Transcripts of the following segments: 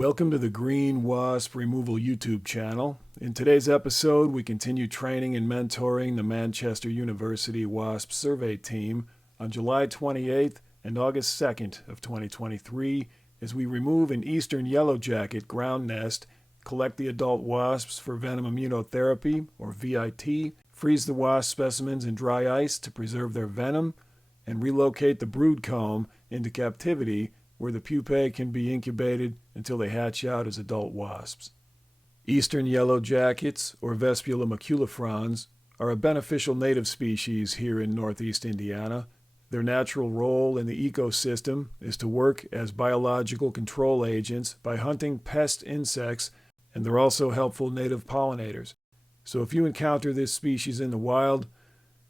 Welcome to the Green Wasp Removal YouTube channel. In today's episode, we continue training and mentoring the Manchester University Wasp Survey Team on July 28th and August 2nd of 2023 as we remove an Eastern Yellowjacket ground nest, collect the adult wasps for Venom Immunotherapy, or VIT, freeze the wasp specimens in dry ice to preserve their venom, and relocate the brood comb into captivity where the pupae can be incubated until they hatch out as adult wasps. Eastern Yellowjackets, or Vespula maculifrons, are a beneficial native species here in northeast Indiana. Their natural role in the ecosystem is to work as biological control agents by hunting pest insects, and they're also helpful native pollinators. So if you encounter this species in the wild,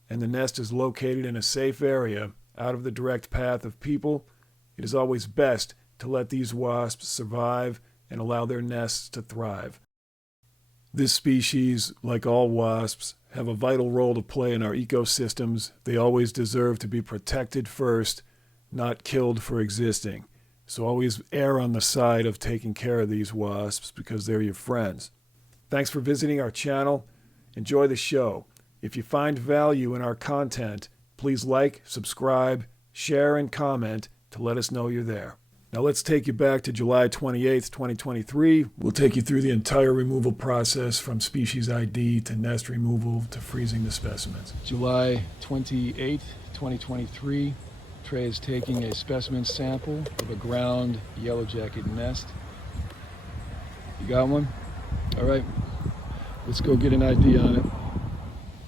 and the nest is located in a safe area out of the direct path of people, it is always best to let these wasps survive and allow their nests to thrive. This species, like all wasps, have a vital role to play in our ecosystems. They always deserve to be protected first, not killed for existing. So always err on the side of taking care of these wasps because they're your friends. Thanks for visiting our channel. Enjoy the show. If you find value in our content, please like, subscribe, share, and comment to let us know you're there. Now let's take you back to July 28th, 2023. We'll take you through the entire removal process from species ID to nest removal to freezing the specimens. July 28th, 2023. Trey is taking a specimen sample of a ground yellowjacket nest. You got one? All right, let's go get an ID on it.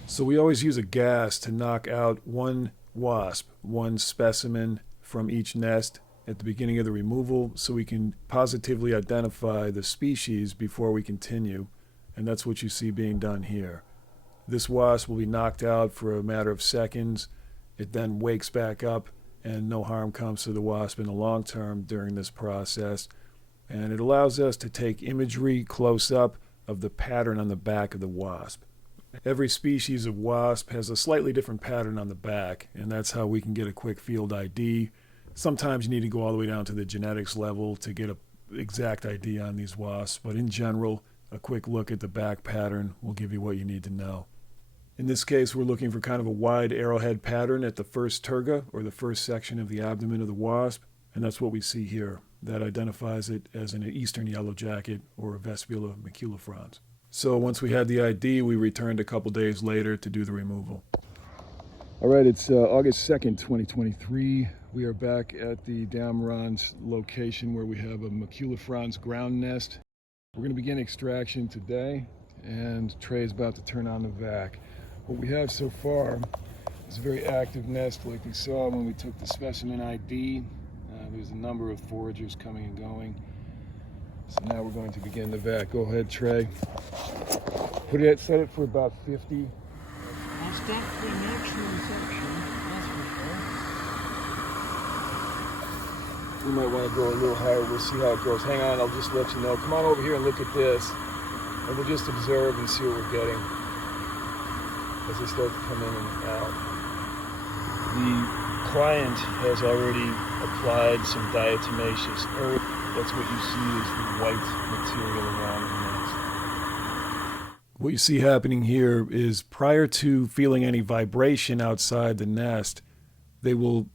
So we always use a gas to knock out one wasp, one specimen from each nest at the beginning of the removal so we can positively identify the species before we continue, and that's what you see being done here. This wasp will be knocked out for a matter of seconds. It then wakes back up and no harm comes to the wasp in the long term during this process, and it allows us to take imagery close up of the pattern on the back of the wasp. Every species of wasp has a slightly different pattern on the back, and that's how we can get a quick field ID. Sometimes you need to go all the way down to the genetics level to get an exact ID on these wasps, but in general, a quick look at the back pattern will give you what you need to know. In this case, we're looking for kind of a wide arrowhead pattern at the first terga, or the first section of the abdomen of the wasp, and that's what we see here. That identifies it as an Eastern Yellowjacket or a Vespula maculifrons. So once we had the ID, we returned a couple days later to do the removal. All right, it's August 2nd, 2023. We are back at the Damron's location where we have a maculifrons ground nest. We're going to begin extraction today, and Trey is about to turn on the vac. What we have so far is a very active nest like we saw when we took the specimen ID. There's a number of foragers coming and going. So now we're going to begin the vac. Go ahead, Trey. Set it for about 50. I'll start the maximum section, that's for sure. We might want to go a little higher. We'll see how it goes. Hang on, I'll just let you know. Come on over here and look at this. And we'll just observe and see what we're getting as they start to come in and out. The client has already applied some diatomaceous earth. That's what you see is the white material around the nest. What you see happening here is prior to feeling any vibration outside the nest, they will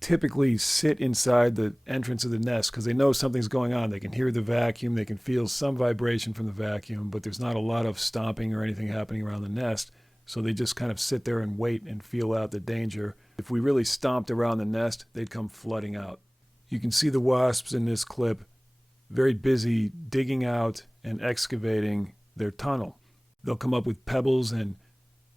typically sit inside the entrance of the nest because they know something's going on. They can hear the vacuum, they can feel some vibration from the vacuum, but there's not a lot of stomping or anything happening around the nest. So they just kind of sit there and wait and feel out the danger. If we really stomped around the nest, they'd come flooding out. You can see the wasps in this clip very busy digging out and excavating their tunnel. They'll come up with pebbles and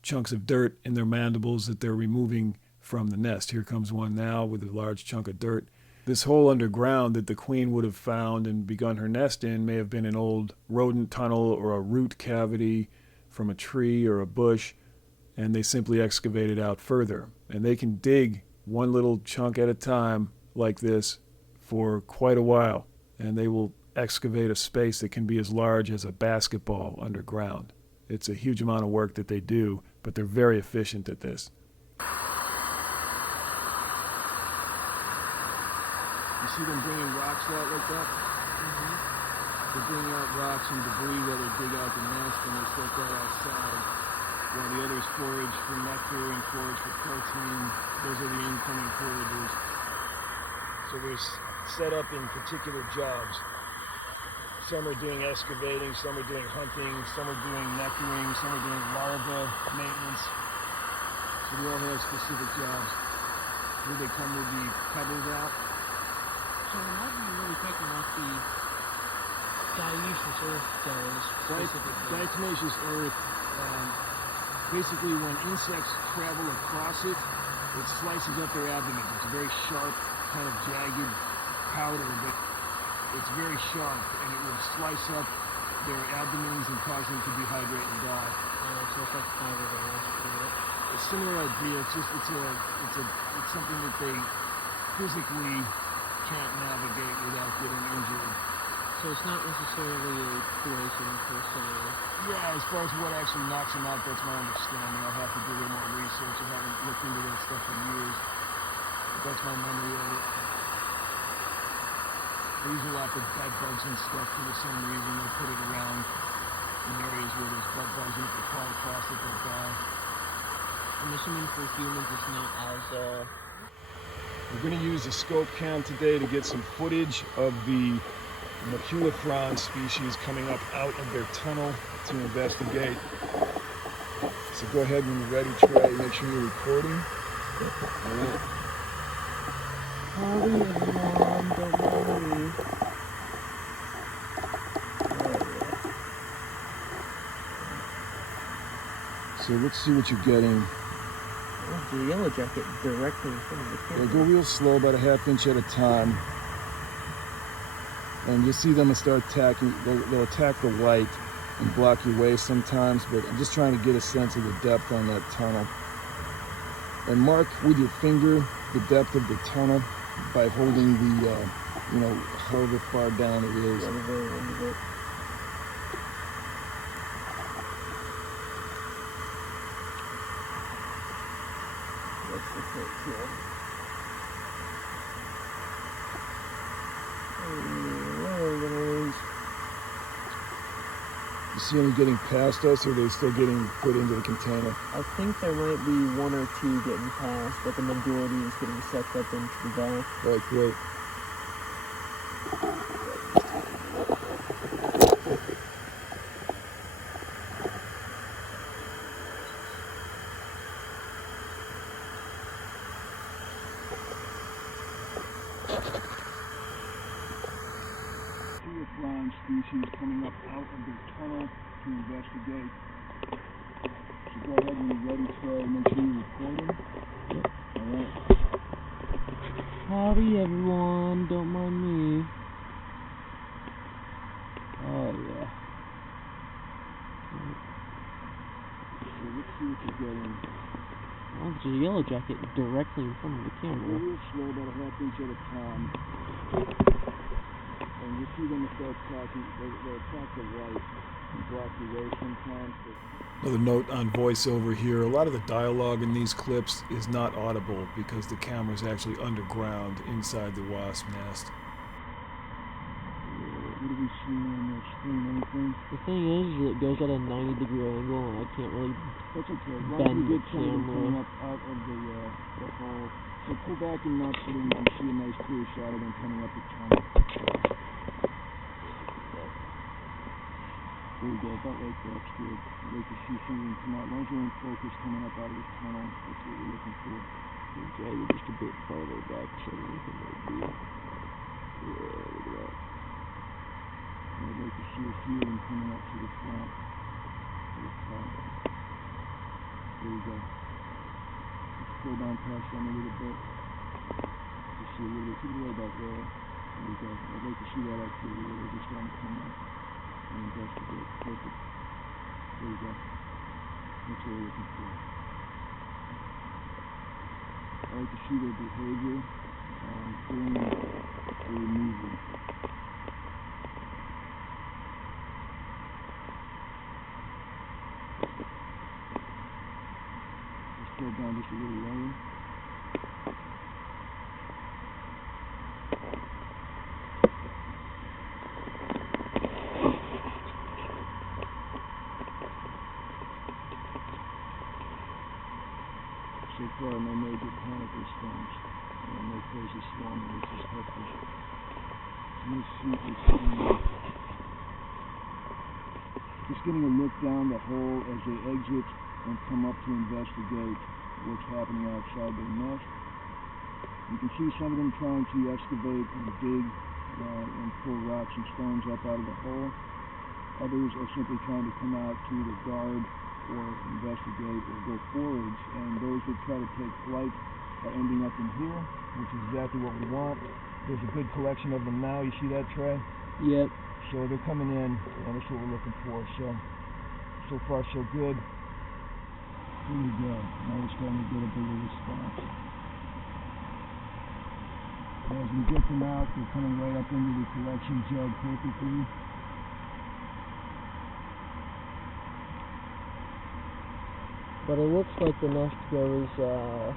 chunks of dirt in their mandibles that they're removing from the nest. Here comes one now with a large chunk of dirt. This hole underground that the queen would have found and begun her nest in may have been an old rodent tunnel or a root cavity from a tree or a bush, and they simply excavate it out further. And they can dig one little chunk at a time like this for quite a while, and they will excavate a space that can be as large as a basketball underground. It's a huge amount of work that they do, but they're very efficient at this. You see them bringing rocks out like that? They bring out rocks and debris while they dig out the nest, and they set that outside, while the others forage for nectar and forage for protein. Those are the incoming foragers. So they're set up in particular jobs. Some are doing excavating, some are doing hunting, some are doing nectaring, some are doing larva maintenance. So they all have specific jobs. Here they come with the pebbles out. So imagine you're really taking off the diatomaceous earth cells specifically. Diatomaceous earth, basically when insects travel across it, it slices up their abdomen. It's a very sharp, kind of jagged powder, but it's very sharp, and it will slice up their abdomens and cause them to dehydrate and die. So it's like fiberglass. A similar idea. It's just it's something that they physically can't navigate without getting injured. So it's not necessarily a poison per se. Yeah, as far as what actually knocks them out, that's my understanding. I'll have to do a little more research. I haven't looked into that stuff in years. But that's my memory of it. They use a lot of bed bugs and stuff for the same reason. They put it around in areas where there's bed bugs, and if they fall across it, they'll die. I'm assuming for humans it's not as We're going to use a scope cam today to get some footage of the maculifron species coming up out of their tunnel to investigate. So go ahead when you're ready, Trey. Make sure you're recording. All right. Howdy everyone, don't worry. So let's see what you're getting. Oh, the Yellowjacket directly in front of the camera. Yeah, go real slow, about a half inch at a time. And you'll see them start attacking. They'll attack the light and block your way sometimes, but I'm just trying to get a sense of the depth on that tunnel. And mark with your finger the depth of the tunnel by holding the, however far down it is. Yeah, the very end of it. That's the first one. You see them getting past us, or are they still getting put into the container? I think there might be one or two getting past, but the majority is getting sucked up into the back. All right, great. Maculifron species coming up out of their tunnel to investigate. So go ahead when you're ready, Trey. Make sure you're recording. Alright. Howdy everyone, don't mind me. Oh yeah. So let's see what you're getting. Oh, there's a Yellowjacket directly in front of the Go camera. real slow, about a half inch at a time. And you see them start attacking, they attack the light and block your way sometimes. Another note on voiceover here, a lot of the dialogue in these clips is not audible because the camera is actually underground inside the wasp nest. What do we see on the screen? Anything? The thing is, it goes at a 90-degree angle, and I can't really That's okay. As long as bend we the get some of them coming camera. up out of the hole. So pull back enough so that you can see a nice clear shot of them coming up the tunnel. There you go, about like that. That's good. I'd like to see some of them come out. As long as we're in focus coming up out of this tunnel, that's what we're looking for. Drag it just a bit farther back so we can maybe. Yeah, look at that. And I'd like to see a few of them coming up to the front. To the top. There you go. Let's pull down past them a little bit. Just see a little bit. Keep it right about there. There you go. I'd like to see that activity where they're just going to come up and investigate. Perfect. There you go. That's what we're looking for. I like to see their behavior during the removal. Just pull down just a little lower. far no major panic response. No crazy swarming, which is helpful. Let's see what's going on. Just getting a look down the hole as they exit and come up to investigate what's happening outside their nest. You can see some of them trying to excavate and dig and pull rocks and stones up out of the hole. Others are simply trying to come out to either guard or investigate or go forage, and those that try to take flight are ending up in here, which is exactly what we want. There's a good collection of them now. You see that, Trey? Yep. So they're coming in, and that's what we're looking for. So far so good. Here we go. Now we're starting to get a bigger response. As we get them out, they're coming right up into the collection jug perfectly. But it looks like the nest goes to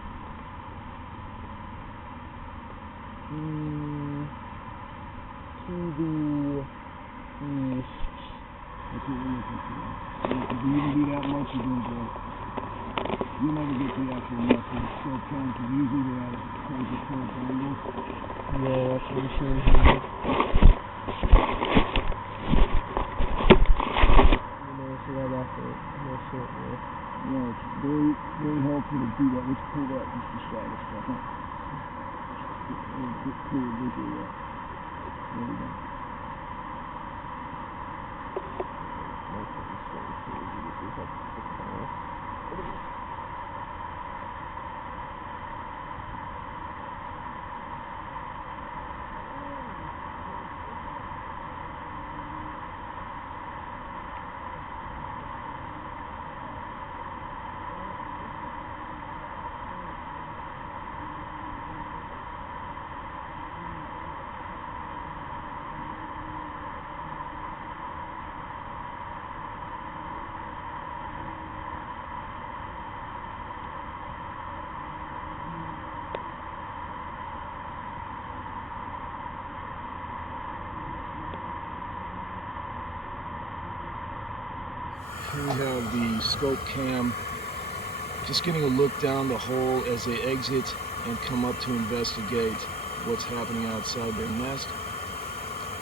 the east. That's what we're looking for. If you even do that much, you're doing great. You'll never get the actual nest with a short time, because usually they're at a crazy close angle. Yeah, that's what I'm seeing here. See that effort. That's it, yeah. No, it's very, very helpful to do that. Let's pull that just aside a second. Just pull the visual up. There we go. Here we have the scope cam, just getting a look down the hole as they exit and come up to investigate what's happening outside their nest.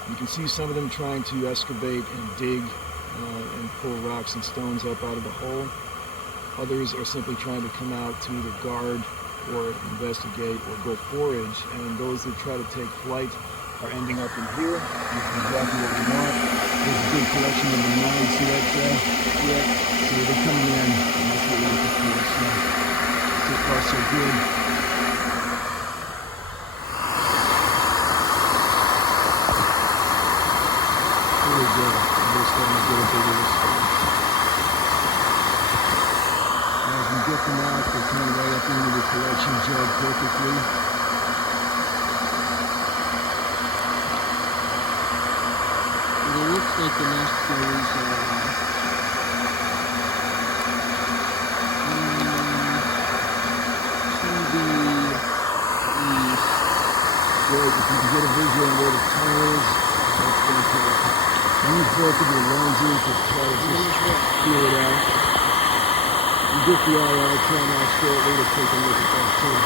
You can see some of them trying to excavate and dig and pull rocks and stones up out of the hole. Others are simply trying to come out to either guard or investigate or go forage, and those that try to take flight are ending up in here, which is exactly what we want. There's a good collection of them now. You see that, Trey? Yeah. So they're coming in, and that's what we're looking for. So far so good. Here we go. We're starting to get a bigger response. As we get them out, they're coming right up into the collection jug perfectly. It looks like the nest goes to the east. Good, if you can get a visual on where the tongue is, that's fantastic. Use both of your lenses to try to just feel it out. You get the eye out, try not shortly to take a look at that too.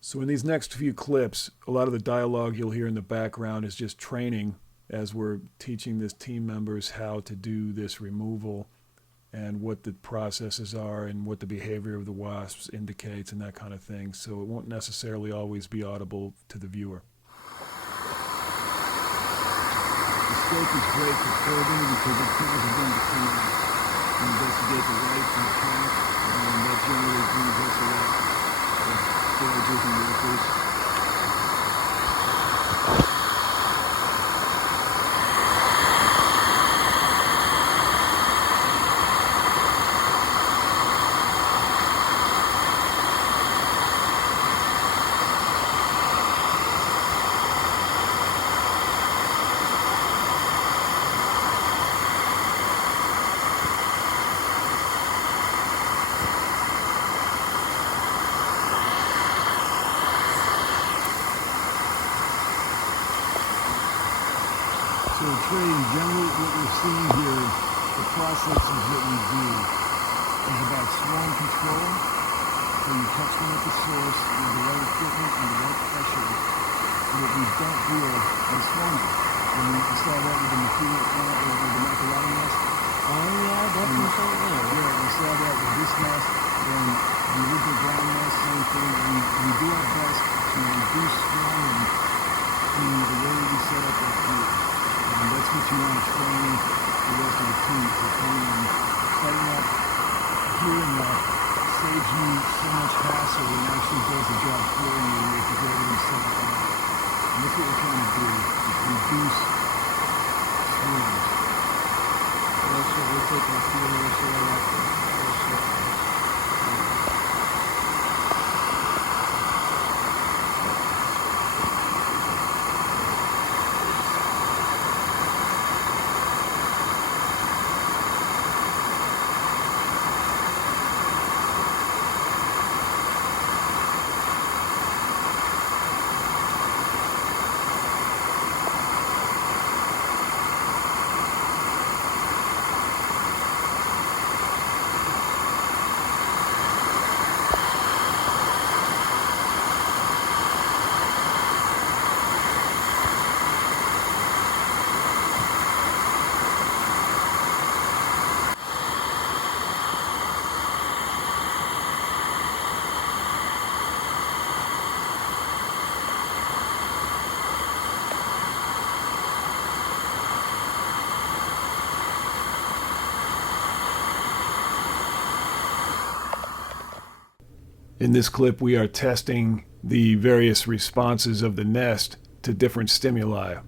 So in these next few clips, a lot of the dialogue you'll hear in the background is just training as we're teaching this team members how to do this removal and what the processes are and what the behavior of the wasps indicates and that kind of thing. So it won't necessarily always be audible to the viewer. The scope is great for probing because it covers a bunch of things to investigate the light and the track, and that generally brings us a lot of foragers and workers. say in general what we're seeing here, the processes that we do is about swarm control. So you catch them at the source with the right equipment and the right pressure so that we don't deal with swarming. And we saw that with the maculifrons nest. Oh yeah, definitely saw that. Yeah, we saw that with this nest and the original ground nest, same thing. We do our best to reduce swarming through the way we set up our food. And that's what you want to train the rest of the team to come in. Starting up here in the saves you so much hassle and actually does the job for you if you get everything set up right. And that's what we're trying to do, is reduce swarms. That's what we're taking a few minutes away after. In this clip, we are testing the various responses of the nest to different stimuli.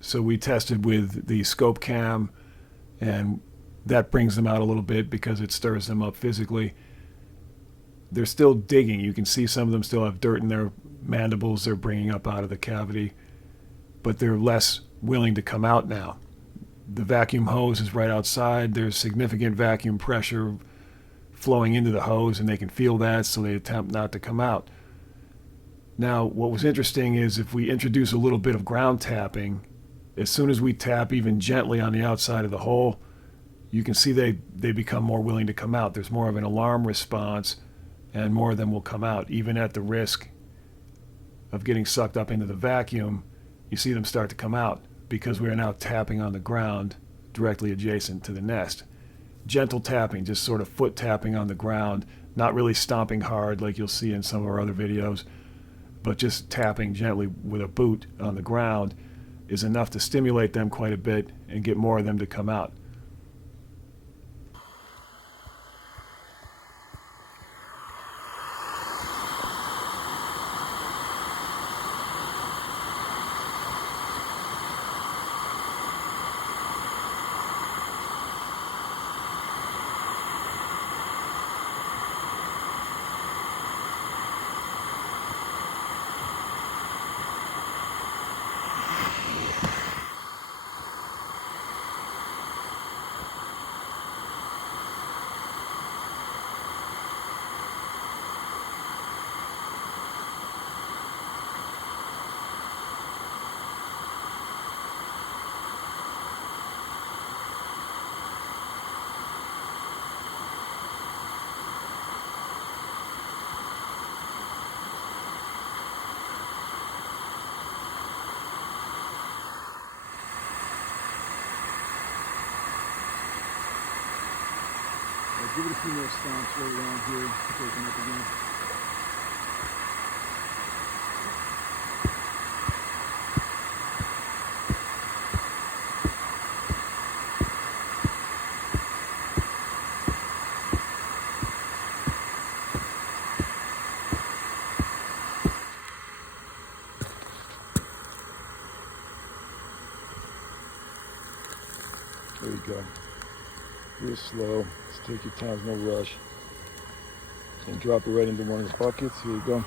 So we tested with the scope cam, and that brings them out a little bit because it stirs them up physically. They're still digging. You can see some of them still have dirt in their mandibles they're bringing up out of the cavity, but they're less willing to come out now. The vacuum hose is right outside. There's significant vacuum pressure flowing into the hose, and they can feel that, so they attempt not to come out. Now, what was interesting is if we introduce a little bit of ground tapping, as soon as we tap even gently on the outside of the hole, you can see they become more willing to come out. There's more of an alarm response, and more of them will come out. Even at the risk of getting sucked up into the vacuum, you see them start to come out because we are now tapping on the ground directly adjacent to the nest. Gentle tapping, just sort of foot tapping on the ground, not really stomping hard like you'll see in some of our other videos, but just tapping gently with a boot on the ground is enough to stimulate them quite a bit and get more of them to come out. Give it a few more stomps right around here, open up again. There you go. Real slow. Just take your time, no rush. And drop it right into one of the buckets. Here you go.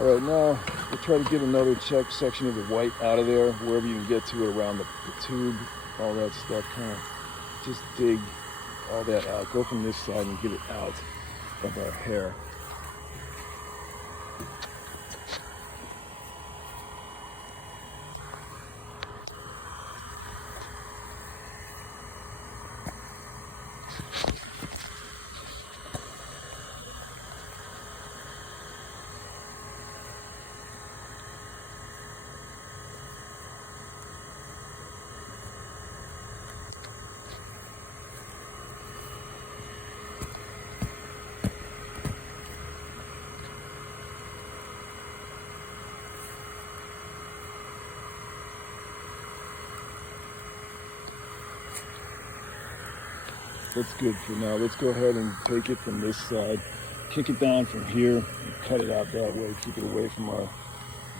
Alright, now we'll try to get another section of the white out of there, wherever you can get to it, around the tube, all that stuff. Kind of just dig all that out. Go from this side and get it out of our hair. That's good for now. Let's go ahead and take it from this side. Kick it down from here and cut it out that way. Keep it away from our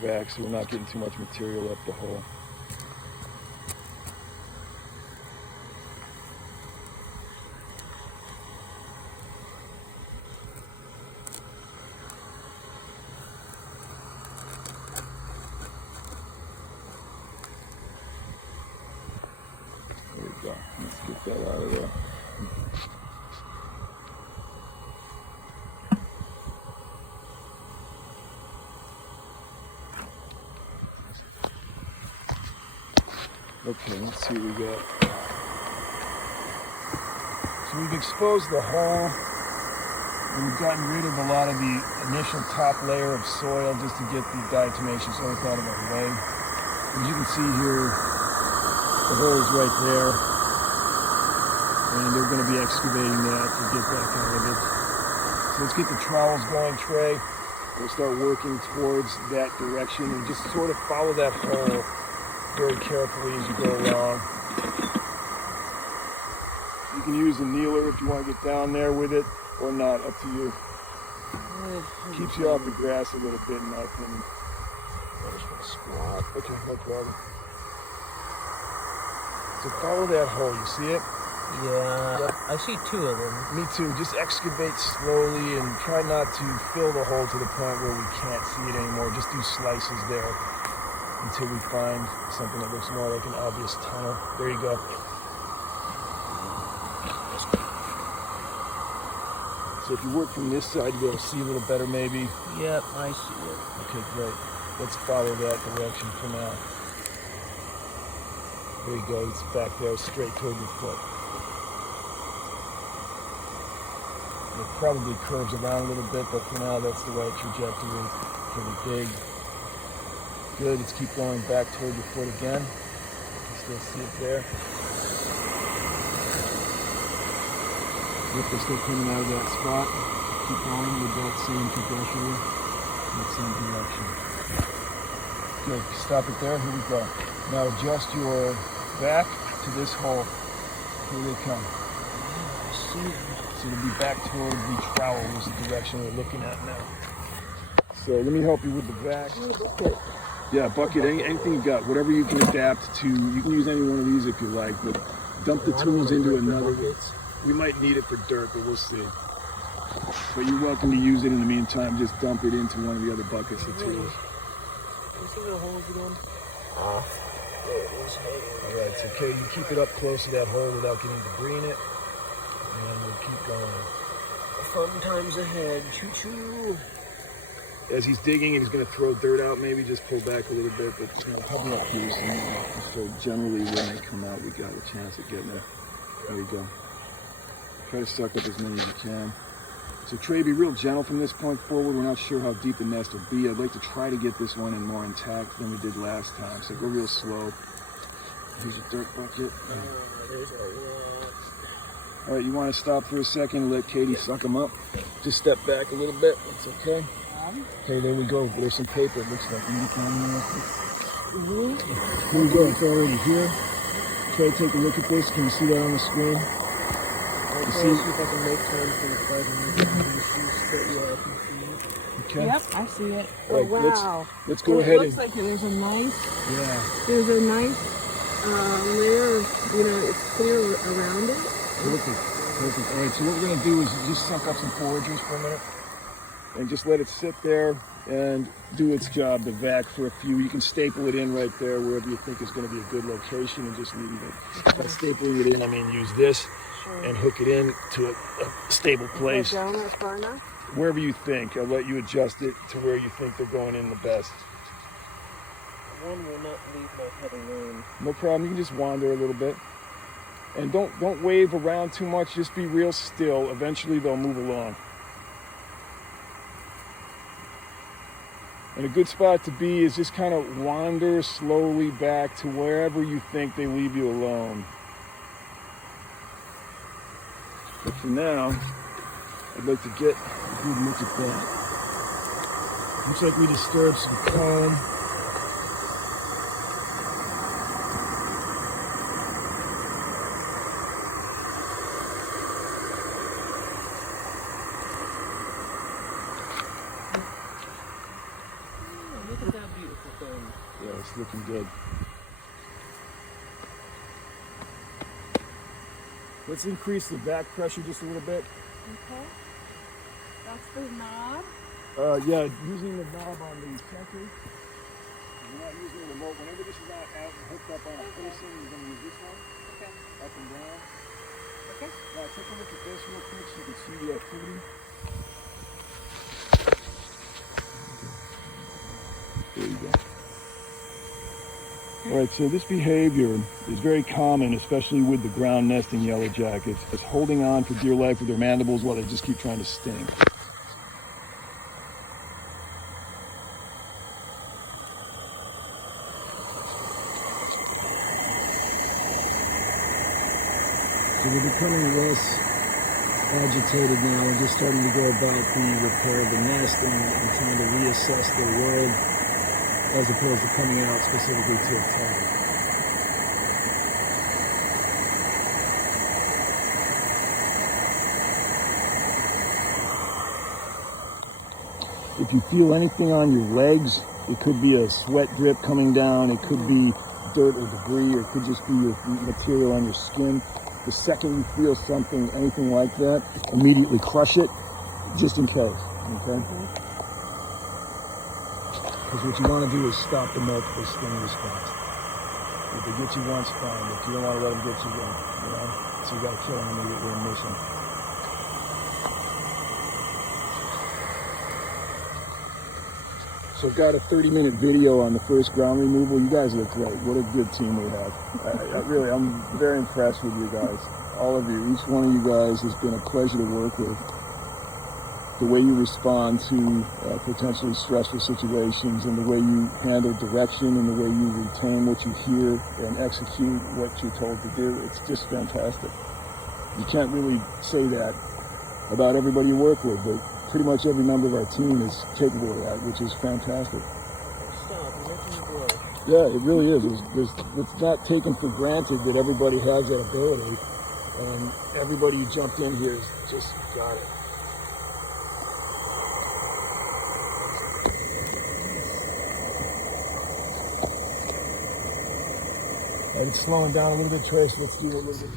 vac so we're not getting too much material up the hole. There we go. Let's get that out of there. Okay, let's see what we got. So we've exposed the hole. We've gotten rid of a lot of the initial top layer of soil just to get the diatomaceous earth out of our way. As you can see here, the hole is right there. And they're going to be excavating that to get back out of it. So let's get the trowels going, Trey. We'll start working towards that direction and just sort of follow that hole very carefully as you go along. You can use a kneeler if you want to get down there with it, or not, up to you. Keeps you off the grass a little bit in my opinion. Squat. Okay, no problem. So follow that hole, you see it? Yeah, yep. I see two of them. Me too. Just excavate slowly and try not to fill the hole to the point where we can't see it anymore. Just do slices there until we find something that looks more like an obvious tunnel. There you go. So if you work from this side, you'll be able to see a little better maybe. Yep, I see it. Okay, great. Let's follow that direction for now. There you go. It's back there, straight toward your foot. It probably curves around a little bit, but for now, that's the right trajectory for the dig. Good, let's keep going back toward your foot again. You can still see it there. Yep, they're still coming out of that spot. Keep going with that same trajectory, that same direction. Good, stop it there, here we go. Now adjust your back to this hole. Here they come. I see them. So it'll be back toward the trowel is the direction we're looking at now. So let me help you with the vac. Yeah, bucket, anything you got, whatever you can adapt to. You can use any one of these if you like, but dump the tools into another. We might need it for dirt, but we'll see. But you're welcome to use it in the meantime. Just dump it into one of the other buckets of tools. You see the hole again? There it is. All right, it's okay. You keep it up close to that hole without getting debris in it. And we'll keep going. Fun times ahead. Choo-choo. As he's digging and he's going to throw dirt out, maybe just pull back a little bit, but cover up here so generally when they come out, we got a chance of getting it. There you go. Try to suck up as many as you can. So Trey, be real gentle from this point forward. We're not sure how deep the nest will be. I'd like to try to get this one in more intact than we did last time, so go real slow. Here's a dirt bucket. All right, you want to stop for a second and let Katie suck them up? Just step back a little bit. It's okay. Okay, there we go. There's some paper. It looks like. Here we go. It's already here. Try to take a look at this. Can you see that on the screen? I'll see if I can make time for the 5 minutes. Okay. Yep, I see it. All right, wow. Let's go ahead It looks like there's a nice, there's a nice layer of, it's clear around it. Perfect. Perfect. All right, so what we're going to do is just suck up some foragers for a minute and just let it sit there and do its job, the vac, for a few. You can staple it in right there wherever you think is going to be a good location and just leave it. By stapling it in, I mean use this and hook it in to a stable place. Down that far enough? Wherever you think. I'll let you adjust it to where you think they're going in the best. One will not leave my head alone. No problem. You can just wander a little bit. And don't wave around too much. Just be real still. Eventually they'll move along. And a good spot to be is just kind of wander slowly back to wherever you think they leave you alone. But for now, I'd like to get a good look at that. Looks like we disturbed some comb. It's looking good. Let's increase the back pressure just a little bit. Okay. That's the knob. Yeah, using the knob on the center. We're not using the remote. Whenever this is out and hooked up on a person, you're going to use this one. Okay. Up and down. Okay. Now take a look at this real quick so you can see the activity. There you go. All right, so this behavior is very common, especially with the ground nesting yellowjackets. It's holding on for dear life with their mandibles while they just keep trying to sting. So they're becoming less agitated now and just starting to go about the repair of the nest and trying to reassess their world as opposed to coming out specifically to attack. If you feel anything on your legs, it could be a sweat drip coming down, it could be dirt or debris, or it could just be your material on your skin. The second you feel something, anything like that, immediately crush it, just in case, okay? Because what you want to do is stop the multiple sting response. If they get you once, fine, but you don't want to let them get you again, you know? So you got to kill them immediately and miss them. So I've got a 30-minute video on the first ground removal. You guys look great. What a good team we have. I'm very impressed with you guys. All of you, each one of you guys has been a pleasure to work with. The way you respond to potentially stressful situations and the way you handle direction and the way you retain what you hear and execute what you're told to do, it's just fantastic. You can't really say that about everybody you work with, but pretty much every member of our team is capable of that, which is fantastic. Stop, you're making me grow. Yeah, it really is. It's not taken for granted that everybody has that ability, and everybody who jumped in here has just got it. And it's slowing down a little bit, Trace. Let's do a little bit.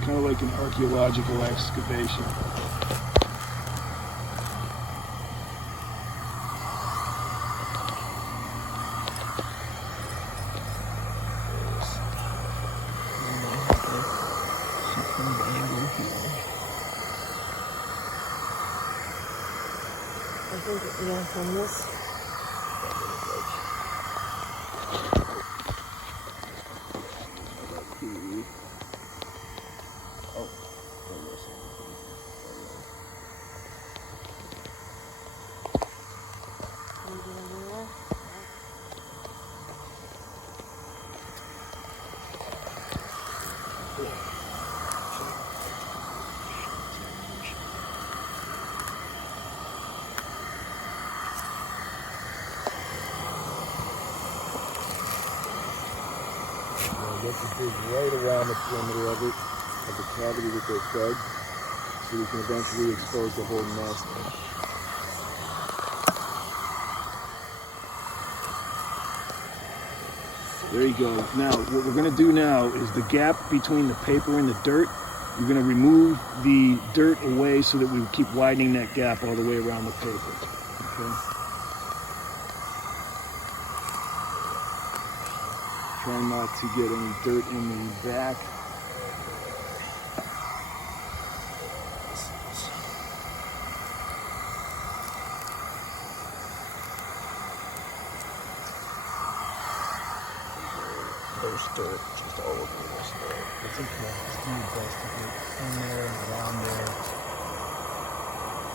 Kind of like an archaeological excavation. I think, yeah, from this. Let's dig right around the perimeter of it, of the cavity that they fed, so we can eventually expose the whole nest. There you go. Now, what we're going to do now is the gap between the paper and the dirt, we're going to remove the dirt away so that we keep widening that gap all the way around the paper. Okay? Try not to get any dirt in the back. There's dirt just all over this dirt. It's okay. Just do your best to get in there and around there.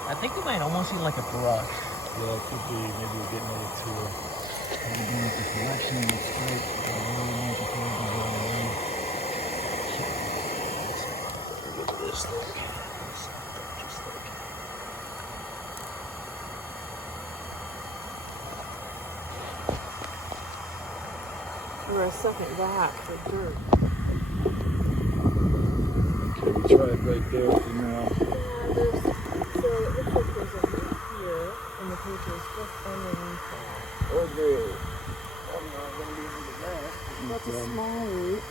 I think it might almost seem like a brush. Yeah, it could be. Maybe we're getting a little too. We're doing the collection and it's straight. Look at this thing. Or a second back for dirt. Okay, we tried right there for now. Yeah, there's So it looks like there's a root here, and the paper is just underneath that. Okay. I'm not going to be able to do that. That's a small root.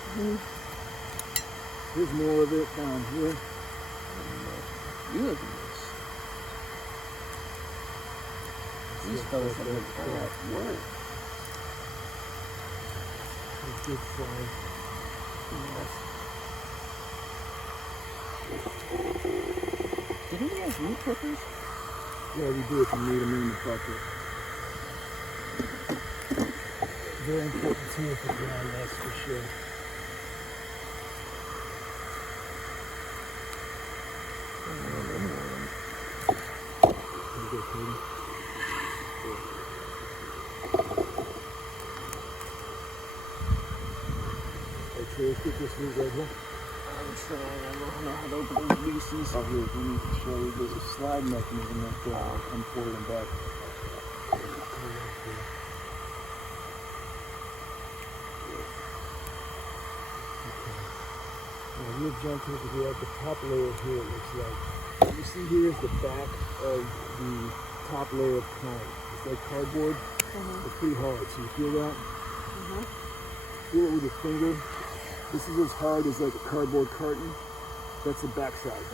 There's more of it down here. Look at this. These fellas have been hard work. Good fly. Did you guys root pickers? Yeah, we do if you need them in the bucket. Very important too for ground nests for sure. Go, Katie. Okay, let's get this root right here. I'm trying. I don't know how to open those leases. Oh, here, we need to show you there's a slide mechanism that I'm pulling back. Now, we'll jump over here at the top layer here, it looks like. You see here is the back of the top layer of comb. It's like cardboard. It's pretty hard. So you feel that? Feel it with your finger. This is as hard as like a cardboard carton. That's the back side.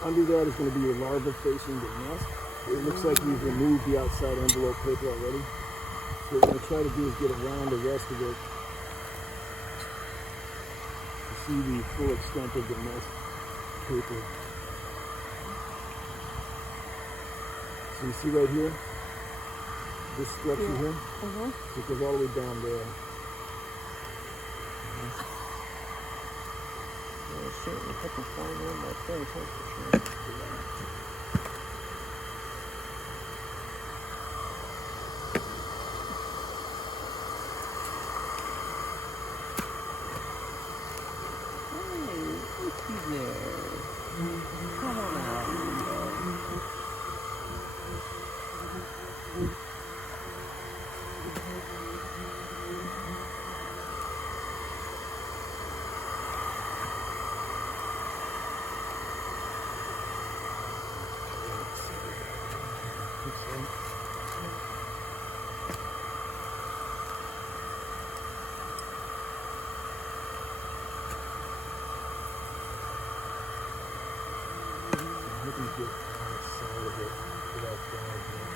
Under that is going to be your larva facing the nest. It looks like we've removed the outside envelope paper already. So what we're going to try to do is get around the rest of it to see the full extent of the nest paper. So you see right here, this structure here, it goes all the way down there. There's certainly a couple fine on my face, that's for sure. Hey, looky there. Come on out. You can get on the side of it without going here.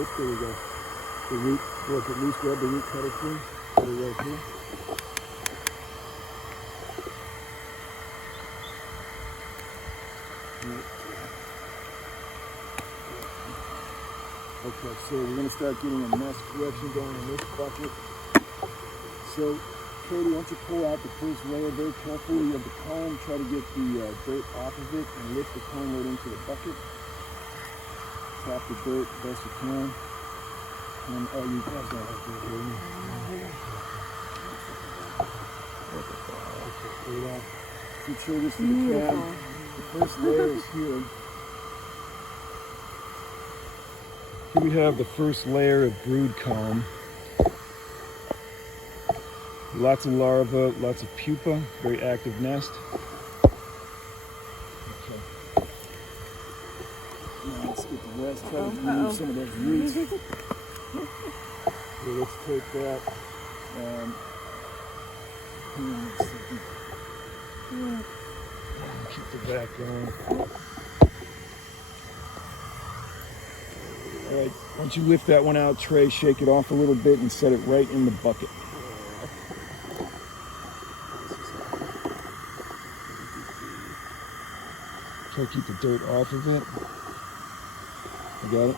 Oops, there we go. The root, look, at least grab the root cutter thing. Put it right here. Okay, so we're going to start getting a nest correction going in this bucket. So, Katie, once you pull out the first layer very carefully, you have the comb, try to get the dirt off of it and lift the comb right into the bucket. Tap the dirt best you can. And, oh, you guys don't have to do it. Okay, so show this to the cam. The first layer is here. Here we have the first layer of brood comb. Lots of larvae, lots of pupa, very active nest. Okay. Now let's get the rest, try to remove some of those roots. Here, let's take that. Keep the back going. All right, once you lift that one out, Trey, shake it off a little bit and set it right in the bucket. Try to keep the dirt off of it. I got it.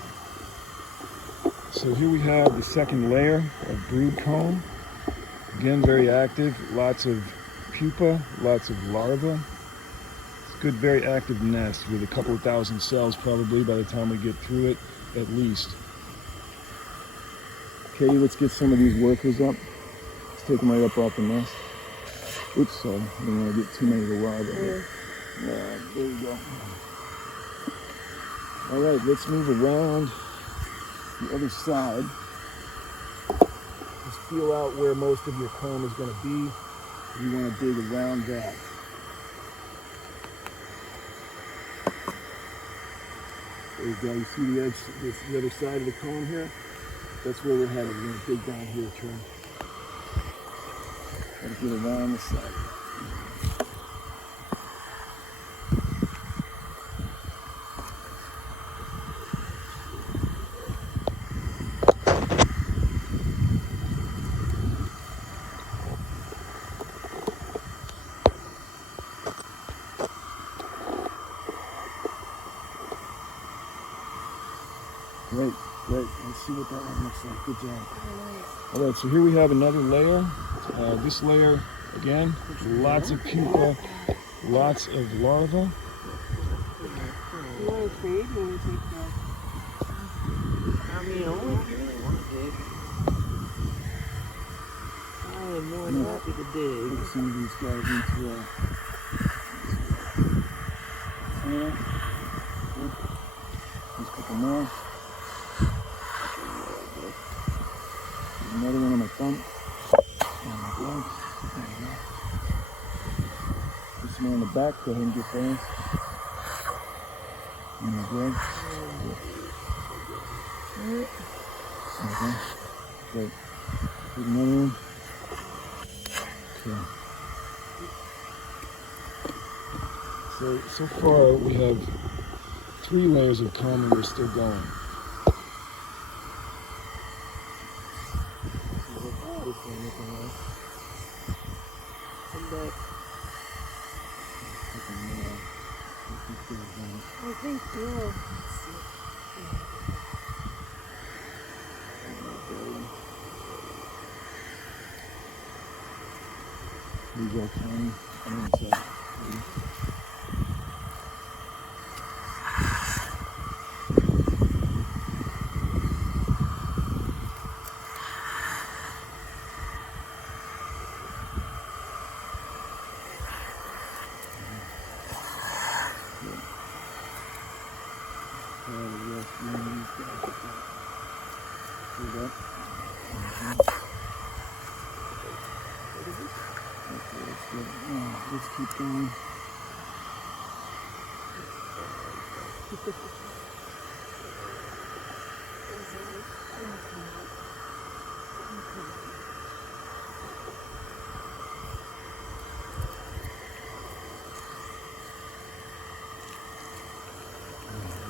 So here we have the second layer of brood comb. Again, very active, lots of pupa, lots of larvae. It's a good, very active nest with a couple of thousand cells probably by the time we get through it, at least. Katie, let's get some of these workers up. Let's take them right up off the nest. Oops, sorry, I don't want to get too many of the larvae here. Yeah, there you go. All right, let's move around the other side. Just feel out where most of your comb is going to be. You want to dig around that. There you go. You see the edge, the other side of the comb here? That's where we're headed. We're going to dig down here, Trey. Got to get around the side. Great, great. Let's see what that one looks like. Good job. All right, so here we have another layer. This layer, again, lots of pupa, lots of larvae. You want to trade? You want to take that? I mean, only if you really want to dig. I am more than happy to dig. Put some of these guys into There's a couple more. Another one on my thumb. On my glove. There you go. Put some more on the back. Go ahead and get those. On my glove. Okay. Great. Put another one. Okay. So far we have 3 layers of comb and we're still going. I think so. Here you go, Tony. I'm inside. Let's keep going.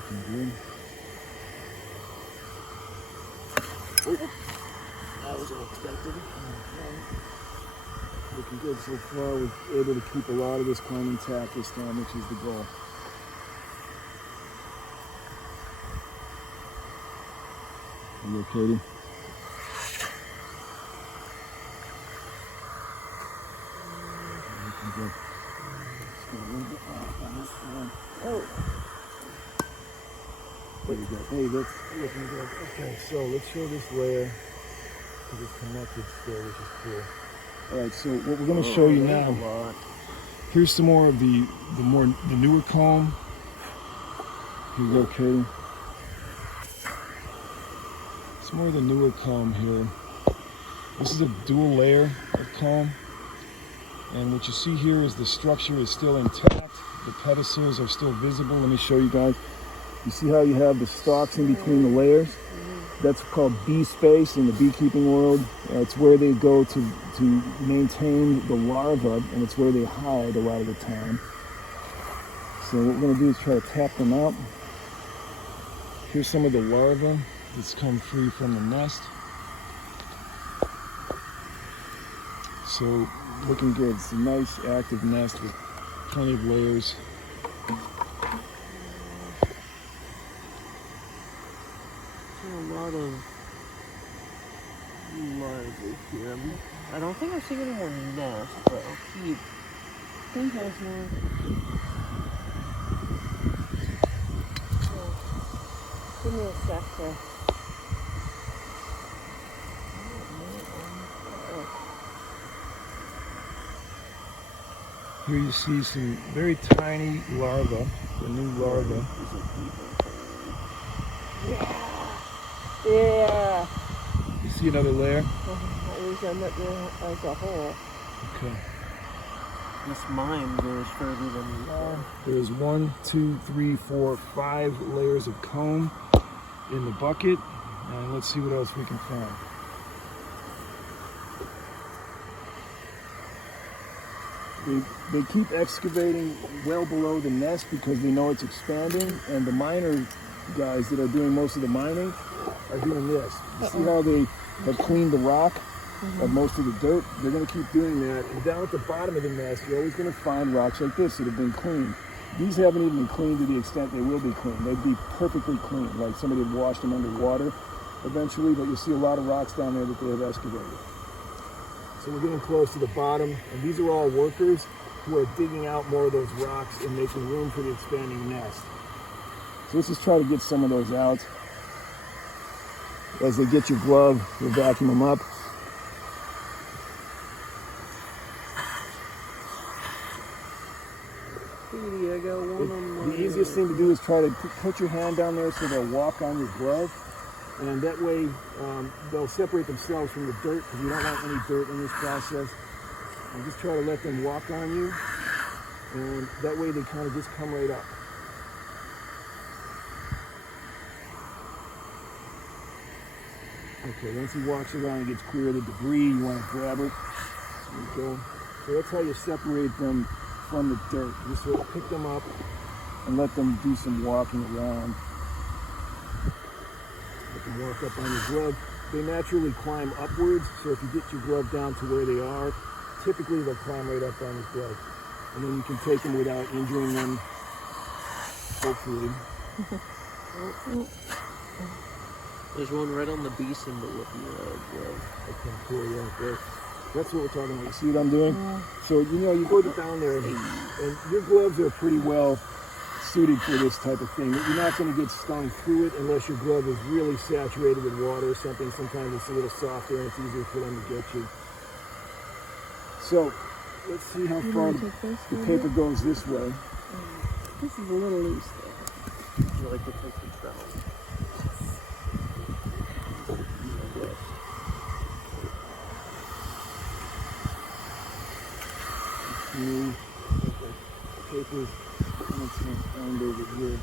Looking good. That was unexpected. Looking good so far. We're able to keep a lot of this comb intact this time, which is the goal. You okay, Katie? Looking good. Just got a little bit off on this one. Oh. There you go. Hey, that's looking good. Okay, so let's show this layer because it's connected still, which is cool. All right, so what we're going to show you now. Here's some more of the newer comb. Here you go, Katie. Some more of the newer comb here. This is a dual layer of comb, and what you see here is the structure is still intact. The pedicels are still visible. Let me show you guys. You see how you have the stalks in between the layers? That's called bee space in the beekeeping world. It's where they go to maintain the larva, and it's where they hide a lot of the time. So what we're going to do is try to tap them out. Here's some of the larvae that's come free from the nest. So looking good. It's a nice active nest with plenty of layers. A lot of larvae here. I don't think I've seen any more nests, but I'll keep. I think there's more. Give me a sec to. Here you see some very tiny larvae, the new larvae. Yeah. You see another layer? There's a hole. Okay. This mine goes further than There's 1, 2, 3, 4, 5 layers of comb in the bucket. And let's see what else we can find. They keep excavating well below the nest because they know it's expanding, and the miner guys that are doing most of the mining are doing this. You see how they have cleaned the rock of most of the dirt? They're going to keep doing that. And down at the bottom of the nest, you're always going to find rocks like this that have been cleaned. These haven't even been cleaned to the extent they will be cleaned. They'd be perfectly clean, like somebody had washed them under water eventually, but you'll see a lot of rocks down there that they have excavated. So we're getting close to the bottom, and these are all workers who are digging out more of those rocks and making room for the expanding nest. So let's just try to get some of those out. As they get your glove, you'll vacuum them up. The easiest thing to do is try to put your hand down there so they'll walk on your glove. And that way they'll separate themselves from the dirt, because you don't want any dirt in this process. And just try to let them walk on you, and that way they kind of just come right up. Okay, once he walks around and gets clear of the debris, you want to grab it. There you go. So that's how you separate them from the dirt. Just sort of pick them up and let them do some walking around. Walk up on your glove. They naturally climb upwards, so if you get your glove down to where they are, typically they'll climb right up on your glove. And then you can take them without injuring them, hopefully. There's one right on the bee symbol with your glove. Okay, cool, yeah, great. That's what we're talking about. You see what I'm doing? Yeah. So, you go down there, and your gloves are pretty well suited for this type of thing. You're not going to get stung through it unless your glove is really saturated with water or something. Sometimes it's a little softer and it's easier for them to get you. So let's see how far the paper goes this way. This is a little loose there. You like to take the trowel. Paper's found over here.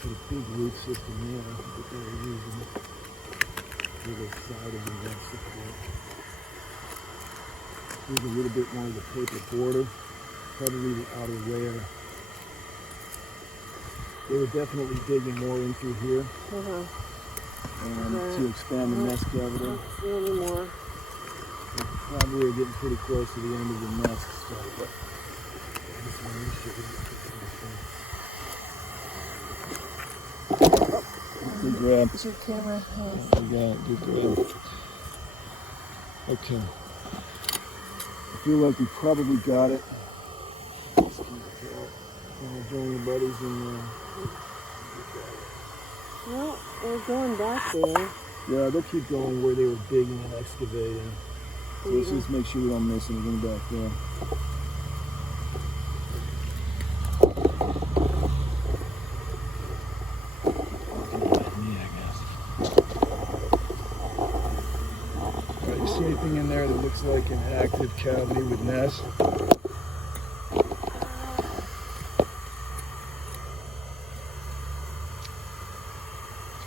Got a big root system there that they're using for the side of the nest support. Here's a little bit more of the paper border, probably the outer layer. They were definitely digging more in through here to expand the nest cavity. Don't see any more. They probably are getting pretty close to the end of the nest stuff, but I just want to show you. Good grab. Is your camera? You got it. Good grab. Okay. I feel like we probably got it. Join your buddies and Well, they're going back there. yeah, they'll keep going where they were digging and excavating. So let's just make sure we don't miss anything back there. Alright, you see anything in there that looks like an active cavity with nests?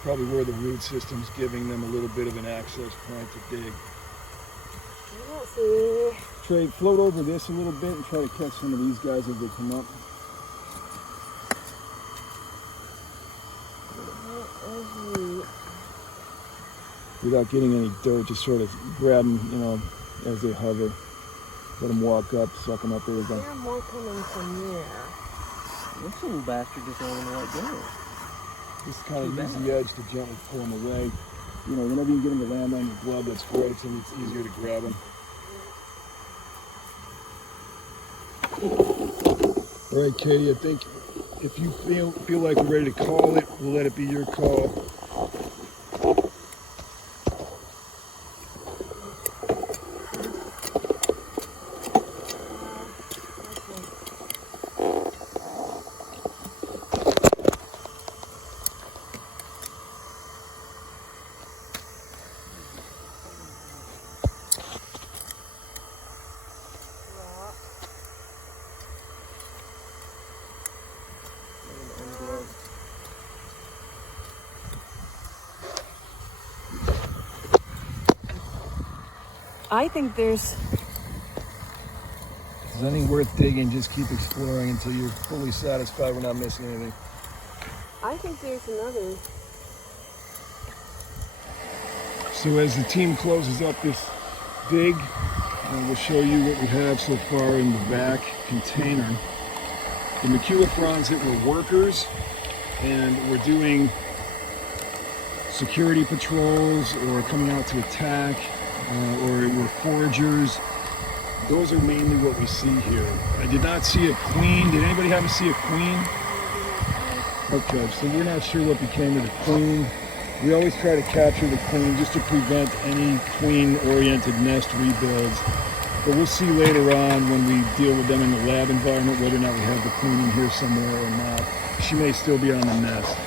Probably where the root system's giving them a little bit of an access point to dig. I don't see. Trey, float over this a little bit and try to catch some of these guys as they come up. Without getting any dirt, just sort of grab them, as they hover. Let them walk up, suck them up. There we go. There are more coming from there. This little bastard just don't want to let go. Just kind of use the edge to gently pull them away. Whenever you get them to land on your glove, that's great, so it's easier to grab them. All right, Katie, I think If you feel like we're ready to call it, we'll let it be your call. I think there's... If there's anything worth digging, just keep exploring until you're fully satisfied we're not missing anything. I think there's another. So as the team closes up this dig, we'll show you what we have so far in the back container. The maculifrons that were workers, and we're doing security patrols or coming out to attack, or we're foragers. Those are mainly what we see here. I did not see a queen. Did anybody happen to see a queen? Okay, so we're not sure what became of the queen. We always try to capture the queen just to prevent any queen-oriented nest rebuilds. But we'll see later on when we deal with them in the lab environment whether or not we have the queen in here somewhere or not. She may still be on the nest.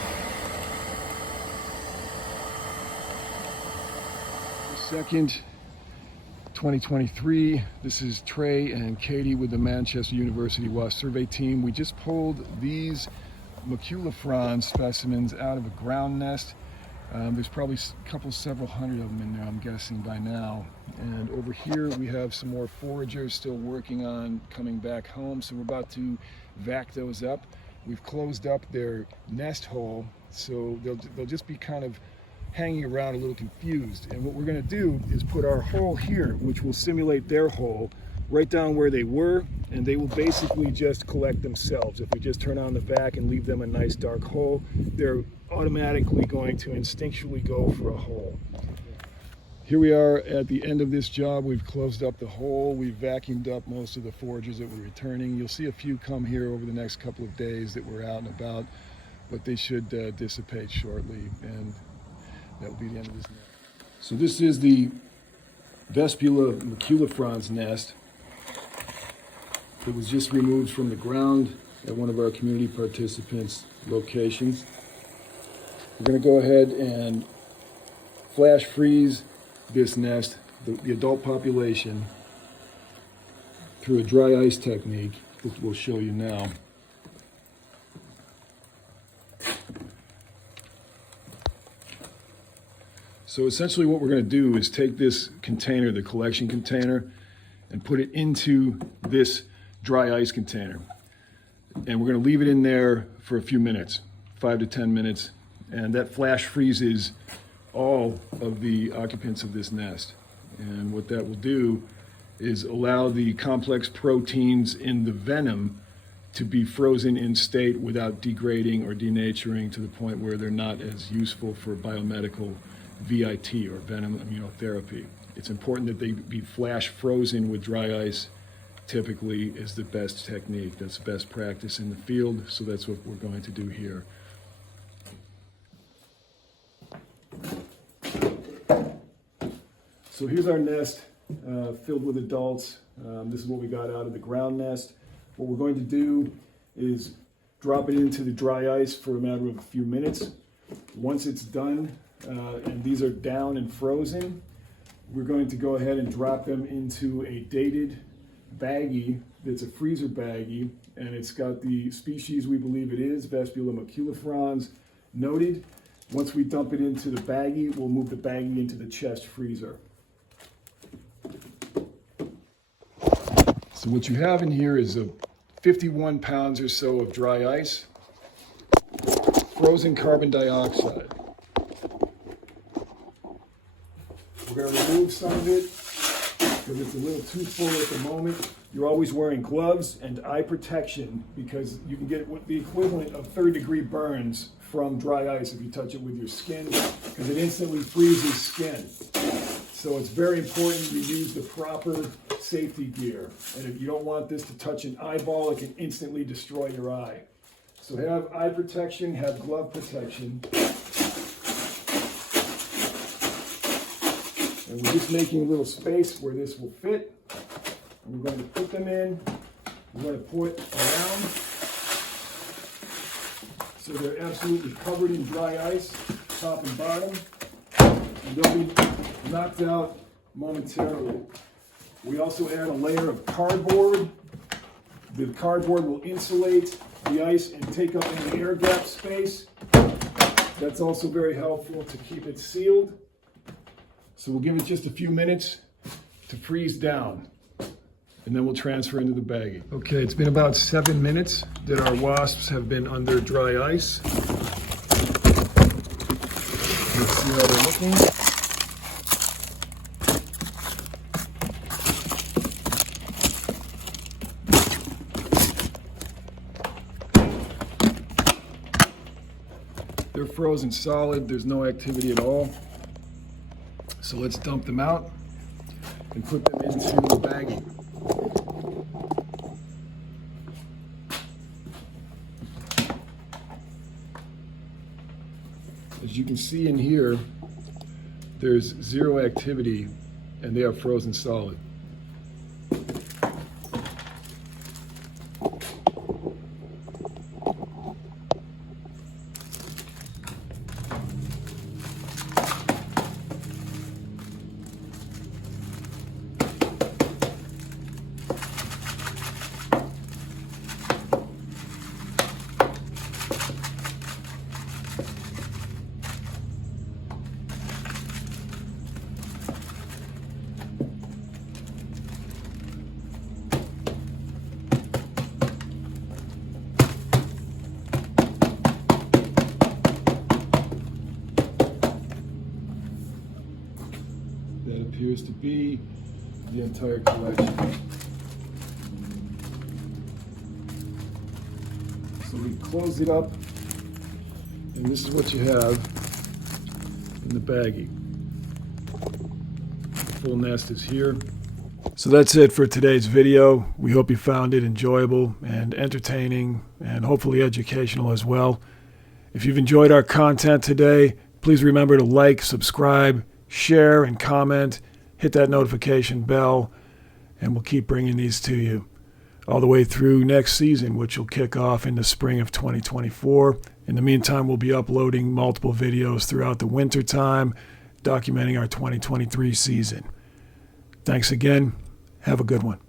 Second, 2023. This is Trey and Katie with the Manchester University Wasp Survey Team. We just pulled these maculifron specimens out of a ground nest. There's probably several hundred of them in there, I'm guessing by now. And over here we have some more foragers still working on coming back home. So we're about to vac those up. We've closed up their nest hole, so they'll just be kind of hanging around a little confused. And what we're going to do is put our hole here, which will simulate their hole, right down where they were, and they will basically just collect themselves. If we just turn on the vac and leave them a nice dark hole, they're automatically going to instinctually go for a hole. Here we are at the end of this job. We've closed up the hole. We've vacuumed up most of the foragers that were returning. You'll see a few come here over the next couple of days that we're out and about, but they should dissipate shortly, and that will be the end of this nest. So this is the Vespula maculifrons nest. It was just removed from the ground at one of our community participants' locations. We're going to go ahead and flash freeze this nest, the adult population, through a dry ice technique that we'll show you now. So essentially what we're going to do is take this container, the collection container, and put it into this dry ice container. And we're going to leave it in there for a few minutes, 5 to 10 minutes. And that flash freezes all of the occupants of this nest. And what that will do is allow the complex proteins in the venom to be frozen in state without degrading or denaturing to the point where they're not as useful for biomedical VIT or Venom Immunotherapy. It's important that they be flash frozen with dry ice. Typically is the best technique. That's best practice in the field, so that's what we're going to do here. So here's our nest filled with adults. This is what we got out of the ground nest. What we're going to do is drop it into the dry ice for a matter of a few minutes. Once it's done, and these are down and frozen, we're going to go ahead and drop them into a dated baggie that's a freezer baggie, and it's got the species we believe it is, Vespula maculifrons, noted. Once we dump it into the baggie, we'll move the baggie into the chest freezer. So what you have in here is 51 pounds or so of dry ice, frozen carbon dioxide. We're going to remove some of it because it's a little too full at the moment. You're always wearing gloves and eye protection because you can get the equivalent of third-degree burns from dry ice if you touch it with your skin, because it instantly freezes skin. So it's very important you use the proper safety gear. And if you don't want this to touch an eyeball, it can instantly destroy your eye. So have eye protection, have glove protection. And we're just making a little space where this will fit. And we're going to put them in. We're going to pour it around. So they're absolutely covered in dry ice, top and bottom. And they'll be knocked out momentarily. We also add a layer of cardboard. The cardboard will insulate the ice and take up any air gap space. That's also very helpful to keep it sealed. So we'll give it just a few minutes to freeze down, and then we'll transfer into the baggie. Okay, it's been about 7 minutes that our wasps have been under dry ice. Let's see how they're looking. They're frozen solid, there's no activity at all. So let's dump them out and put them into the baggie. As you can see in here, there's zero activity and they are frozen solid. That appears to be the entire collection. So we close it up, and this is what you have in the baggie. The full nest is here. So that's it for today's video. We hope you found it enjoyable and entertaining and hopefully educational as well. If you've enjoyed our content today, please remember to like, subscribe, share, and comment. Hit that notification bell, and we'll keep bringing these to you all the way through next season, which will kick off in the spring of 2024. In the meantime, we'll be uploading multiple videos throughout the winter time, documenting our 2023 season. Thanks again. Have a good one.